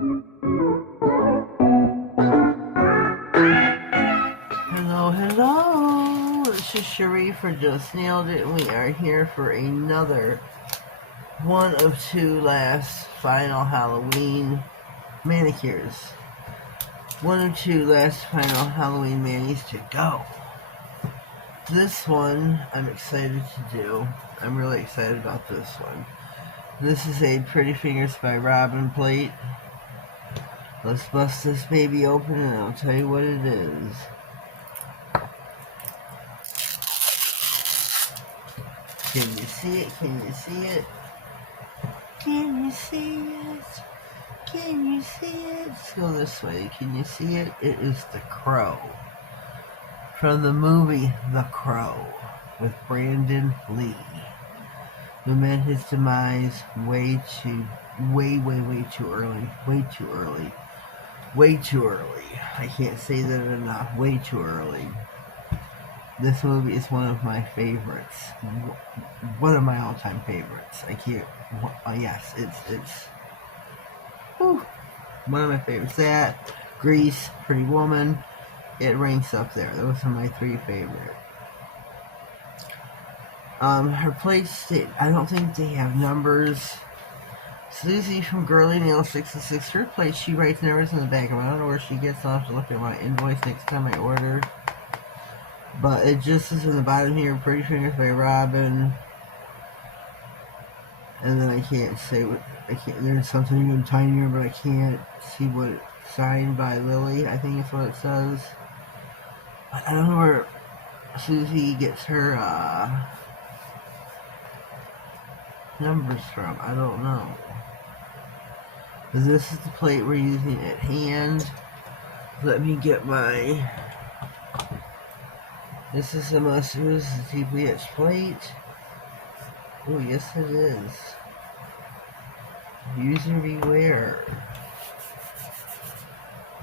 Hello, hello. This is Cherie for Just Nailed It. We are here for another one of two last final Halloween manicures. One of two last final Halloween manis to go. This one I'm excited to do. I'm really excited about this one. This is a Pretty Fingers by Robin plate. Let's bust this baby open and I'll tell you what it is. Can you see it? Can you see it? Can you see it? Can you see it? Let's go this way. Can you see it? It is The Crow. From the movie The Crow with Brandon Lee, who met his demise way too early. Way too early. I can't say that enough. Way too early. This movie is one of my favorites. One of my all-time favorites. I can't. Yes, it's. Whew, one of my favorites. That, Grease, Pretty Woman. It ranks up there. Those are my three favorite. Her plates. I don't think they have numbers. Susie from Girly Nail 66. Her plate. She writes numbers in the back of them. I don't know where she gets. I'll have to look at my invoice next time I order. But it just is in the bottom here, Pretty Fingers by Robin. And then I can't say what, there's something even tinier, but I can't see what it's signed by Lily, I think is what it says. But I don't know where Susie gets her, numbers from. I don't know. This is the plate we're using at hand. Let me get my... This is a must-use deeply etched plate. Oh, yes it is. User beware.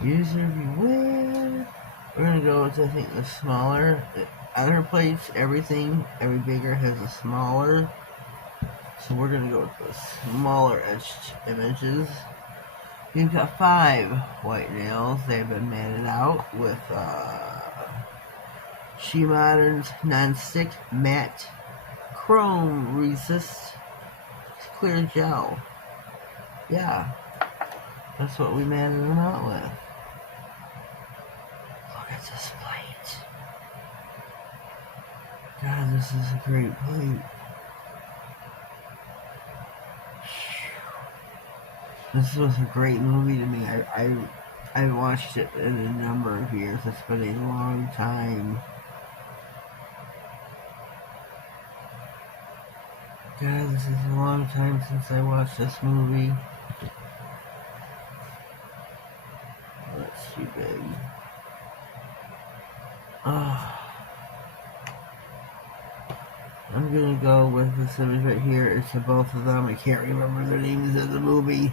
User beware. We're gonna go with, I think, the smaller. On her plates, every bigger has a smaller. So we're gonna go with the smaller etched images. We've got 5 white nails. They've been matted out with, She Modern's non-stick matte chrome resist clear gel. Yeah, that's what we matted them out with. Look at this plate. God, this is a great plate. This was a great movie to me. I watched it in a number of years. It's been a long time. God, this is a long time since I watched this movie. That's too big. I'm gonna go with this image right here. It's the both of them. I can't remember their names in the movie.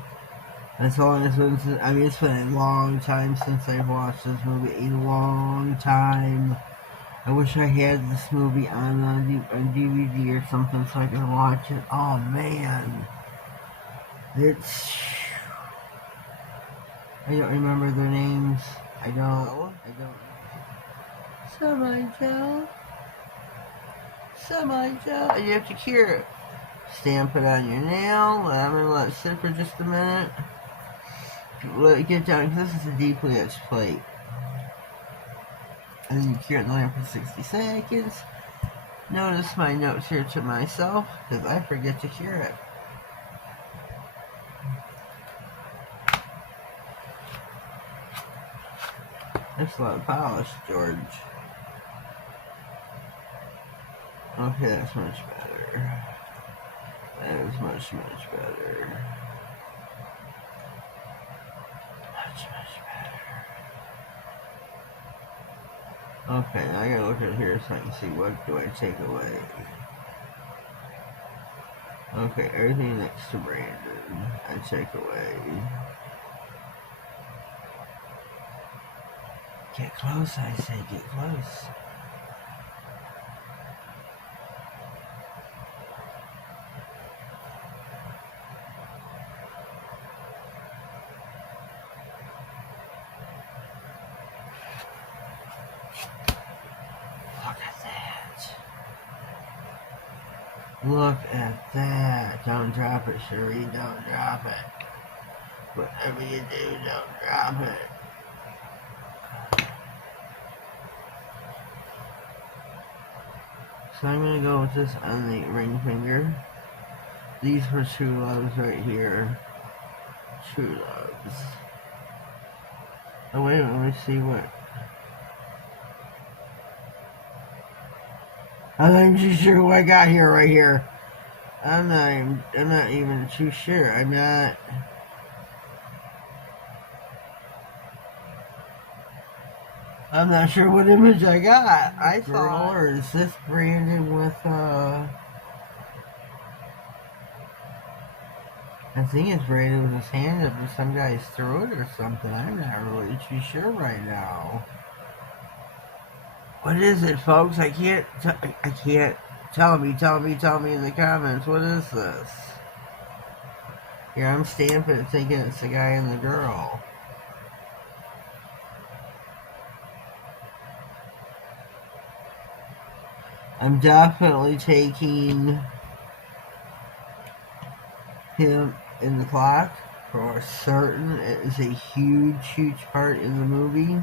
As long as it's been a long time since I've watched this movie. A long time. I wish I had this movie on DVD or something so I could watch it. Oh man. I don't remember their names. I don't. Semi-gel. And you have to cure it. Stamp it on your nail. I'm going to let it sit for just a minute. Let it get down, because this is a deeply etched plate. And then you cure it in the lamp for 60 seconds. Notice my notes here to myself, because I forget to cure it. That's a lot of polish, George. Okay, that's much better. That is much better. Much better. Okay, now I gotta look at here so I can see what do I take away. Okay, everything next to Brandon, I take away. Get close, I say, get close. Look at that. Don't drop it, Cherie. Don't drop it. Whatever you do, don't drop it. So I'm going to go with this on the ring finger. These were True Loves right here. True Loves. Oh wait, let me see what. I'm not too sure what I got here right here. I'm not even too sure. I'm not sure what image I got. I thought, or is this branded with I think it's branded with his hand up and some guy's throat or something. I'm not really too sure right now. What is it, folks? I can't tell me in the comments. What is this? Here, I'm stamping it thinking it's the guy and the girl. I'm definitely taking him in the clock for certain. It is a huge part in the movie.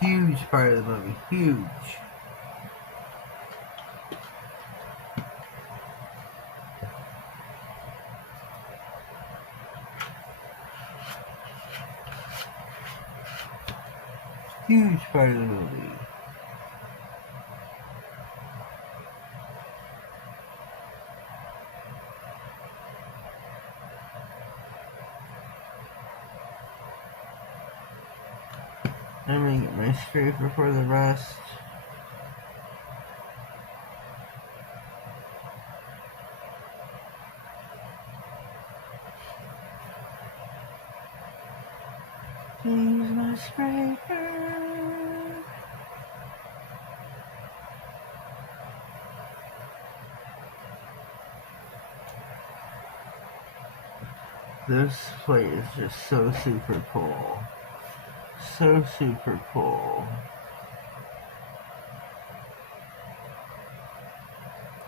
Huge part of the movie. Huge. Huge part of the movie. I'm going to get my scraper for the rest. Use my scraper. This plate is just so super cool. So super cool.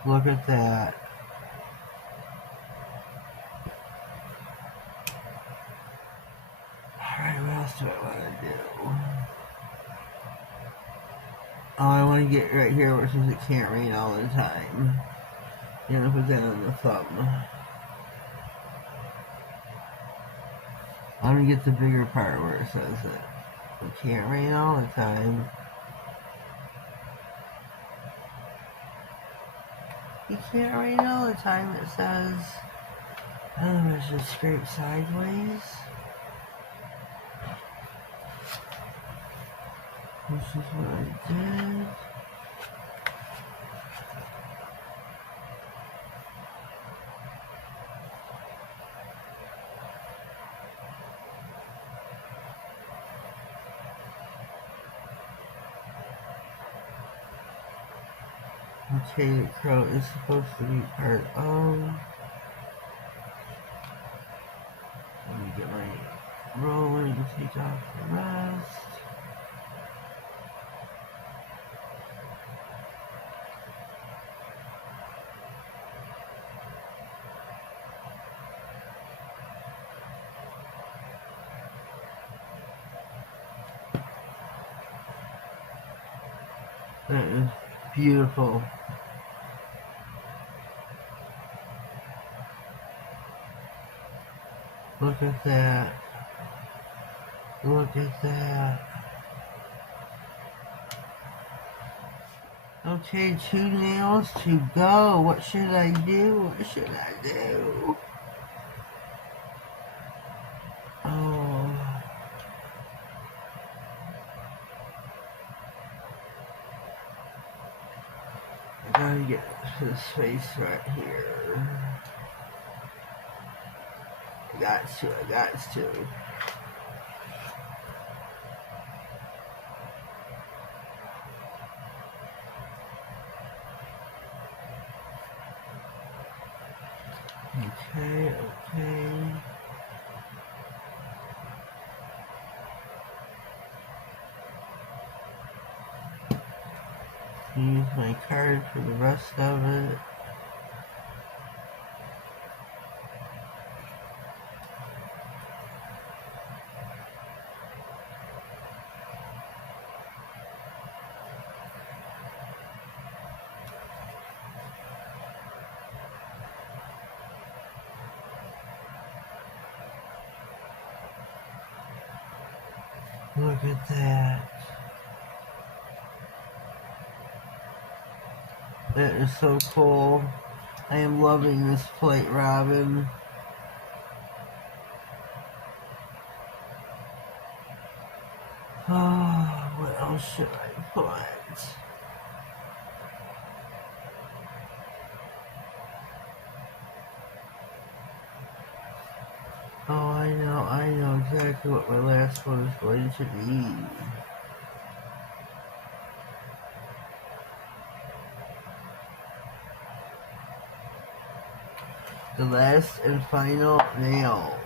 Look at that. Alright, what else do I want to do? Oh, I want to get right here where it says it can't rain all the time. You know, put that on the thumb. I'm going to get the bigger part where it says it can't rain all the time. You can't rain all the time, it says. I'm going to just scrape sideways. This is what I did. Okay, the crow is supposed to be part of. Let me get my roller to take off the rest. That is beautiful. Look at that. Look at that. Okay, 2 nails to go. What should I do? What should I do? Oh. I gotta get his face right here. I got to. Okay. Use my card for the rest of it. Look at that. That is so cool. I am loving this plate, Robin. Oh, what else should I put? Oh, I know exactly what my last one is going to be. The last and final nail.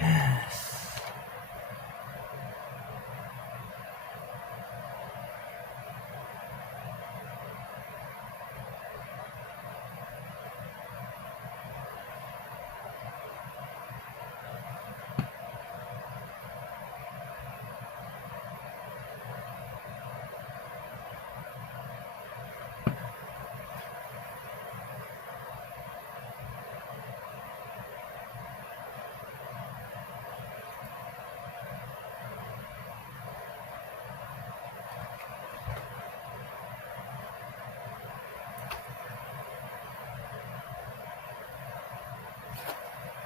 Yes.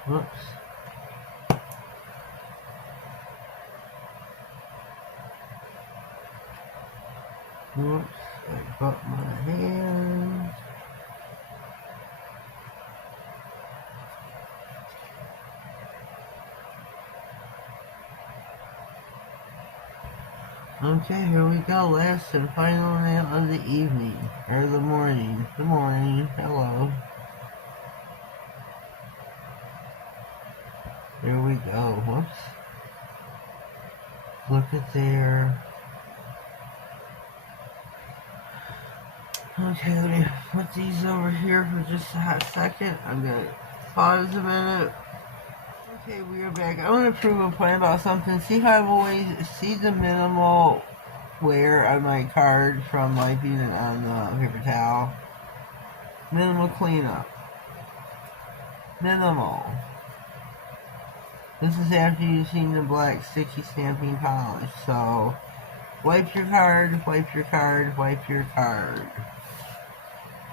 Whoops. Whoops. I got my hand. Okay, here we go. Last and final nail of the evening. Or the morning. Good morning. Hello. There we go. Whoops. Look at there. Okay, let me put these over here for just a hot second. I'm going to pause a minute. Okay, we are back. I want to prove a point about something. See how I've always see the minimal wear on my card from wiping it on the paper towel. Minimal cleanup. Minimal. This is after using the black sticky stamping polish. So, wipe your card, wipe your card, wipe your card.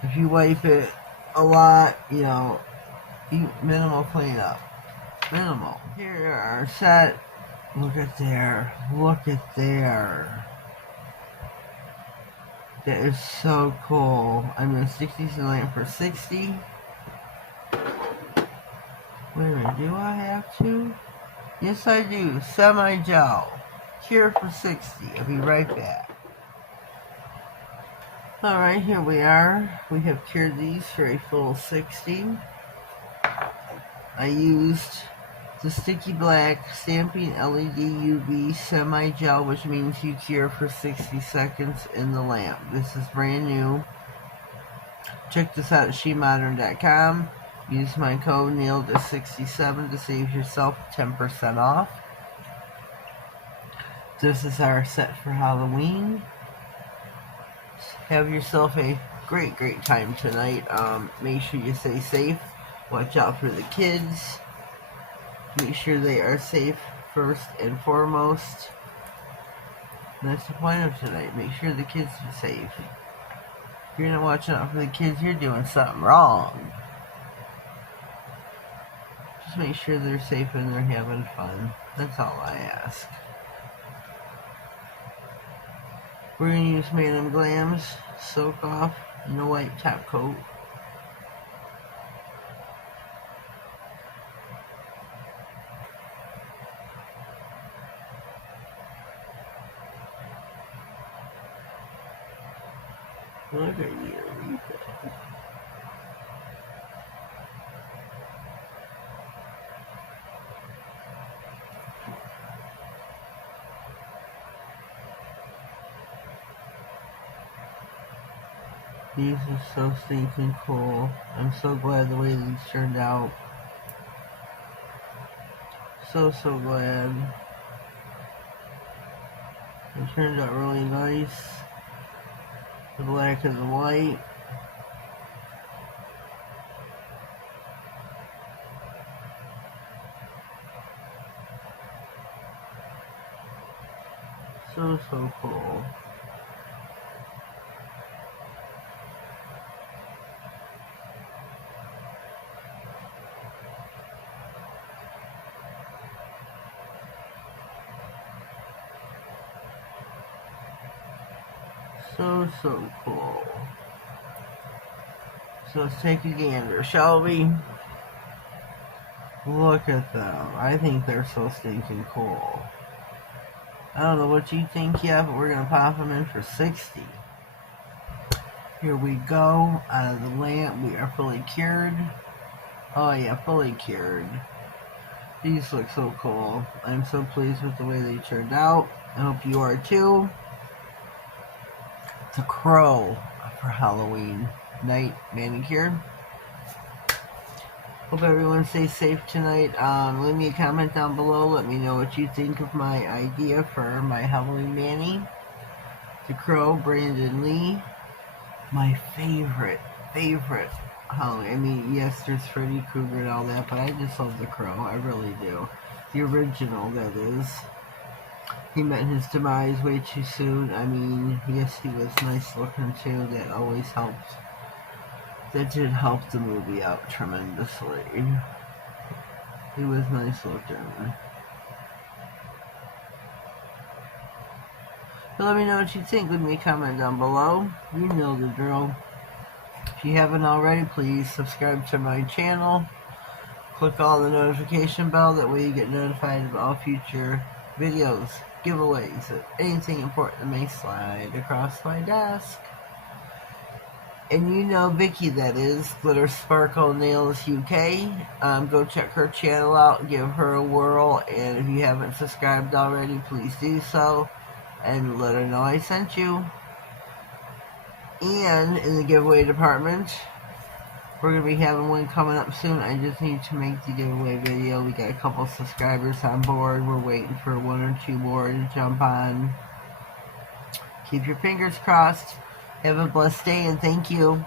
If you wipe it a lot, you know, minimal cleanup. Minimal. Here are set. Look at there. Look at there. That is so cool. I'm going to stick these in the lamp for 60. Wait a minute, do I have to? Yes, I do. Semi-gel. Cure for 60. I'll be right back. Alright, here we are. We have cured these for a full 60. I used the sticky black stamping LED UV semi-gel, which means you cure for 60 seconds in the lamp. This is brand new. Check this out at shemodern.com. Use my code NAILEDIT67 to save yourself 10% off. This is our set for Halloween. Have yourself a great time tonight. Make sure you stay safe. Watch out for the kids. Make sure they are safe first and foremost. And that's the point of tonight. Make sure the kids are safe. If you're not watching out for the kids, you're doing something wrong. Just make sure they're safe and they're having fun. That's all I ask. We're going to use Madam Glam's Soak Off No White Top Coat. Look at you. These are so stinking cool. I'm so glad the way these turned out. So glad. They turned out really nice. The black and the white. So cool. So cool. So let's take a gander, shall we? Look at them. I think they're so stinking cool. I don't know what you think yet, but we're going to pop them in for 60. Here we go. Out of the lamp, we are fully cured. Oh yeah, fully cured. These look so cool. I'm so pleased with the way they turned out. I hope you are too. The crow for Halloween night manicure. Hope everyone stays safe tonight. Leave me a comment down below. Let me know what you think of my idea for my Halloween mani. The Crow, Brandon Lee. My favorite Halloween. I mean, yes, there's Freddy Krueger and all that, but I just love the Crow. I really do. The original, that is. He met his demise way too soon. I mean, yes, he was nice looking too. That always helped. That did help the movie out tremendously. He was nice looking. So let me know what you think. Leave me a comment down below. You know the drill. If you haven't already, please subscribe to my channel. Click on the notification bell. That way you get notified of all future videos, giveaways, anything important that may slide across my desk. And you know Vicky, that is, Glitter Sparkle Nails UK. Go check her channel out, give her a whirl, and if you haven't subscribed already, please do so, and let her know I sent you. And in the giveaway department, we're going to be having one coming up soon. I just need to make the giveaway video. We got a couple subscribers on board. We're waiting for one or two more to jump on. Keep your fingers crossed. Have a blessed day, and thank you.